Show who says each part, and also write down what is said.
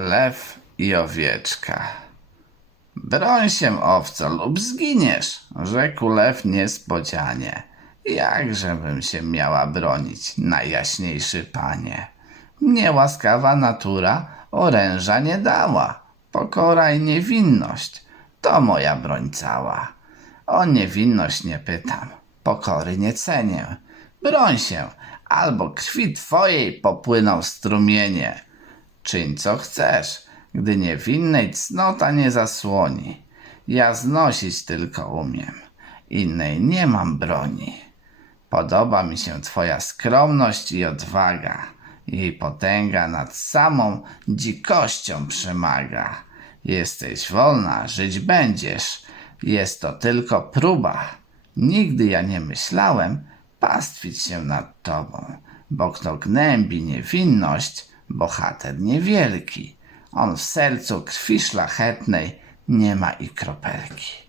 Speaker 1: Lew i owieczka. Broń się, owco, lub zginiesz, rzekł lew niespodzianie. Jakżebym się miała bronić, najjaśniejszy panie? Mnie łaskawa natura oręża nie dała. Pokora i niewinność to moja broń cała. O niewinność nie pytam, pokory nie cenię. Broń się, albo krwi twojej popłyną strumienie. Czyń co chcesz, gdy niewinnej cnota nie zasłoni. Ja znosić tylko umiem, innej nie mam broni. Podoba mi się twoja skromność i odwaga. Jej potęga nad samą dzikością przemaga. Jesteś wolna, żyć będziesz. Jest to tylko próba. Nigdy ja nie myślałem pastwić się nad tobą, bo kto gnębi niewinność, bohater niewielki. On w sercu krwi szlachetnej nie ma i kropelki.